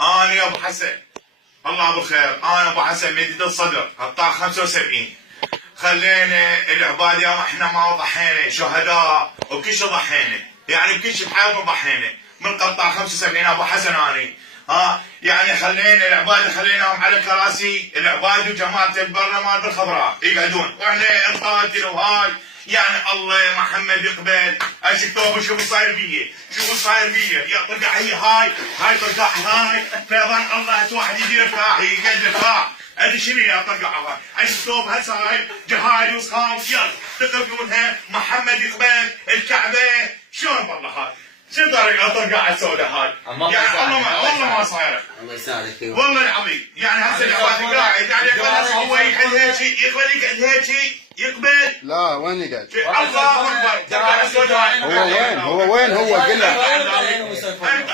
انا يا ابو حسن الله ابو خير، انا ابو حسن مديد الصدر قطاع 75. خلينا العباد يوم احنا ما ضحينا شهداء وكل شيء ضحينا، يعني بكل شيء بحياتنا ضحينا من قطاع 75 ابو حسن اني. يعني خلينا العباد خليناهم على كراسي العباد وجماعه البرلمان بالخضراء يقعدون واحنا نقاتل وهاي. يعني الله محمد يقبل اشوف شو صاير بيه، شو صاير بيه يا طرقع. هاي طرقع هاي فيضان الله واحد يدير فاح يقعد فاح ادري شنو يا طرقع هاي. اشوف هسه هاي جهاي وصخام يلا تقربونها محمد يقبل الكعبه. شلون والله هاي شو طريقه طرقع السوداء هاي؟ يعني والله ما صايره. الله يساعدك فيه والله العظيم. يعني هسه العباد قاعد يعني هو يقعد هيك يقعد هيك يقبل. لا وين يقعد؟ الله اكبر. هو وين؟ هو قل له.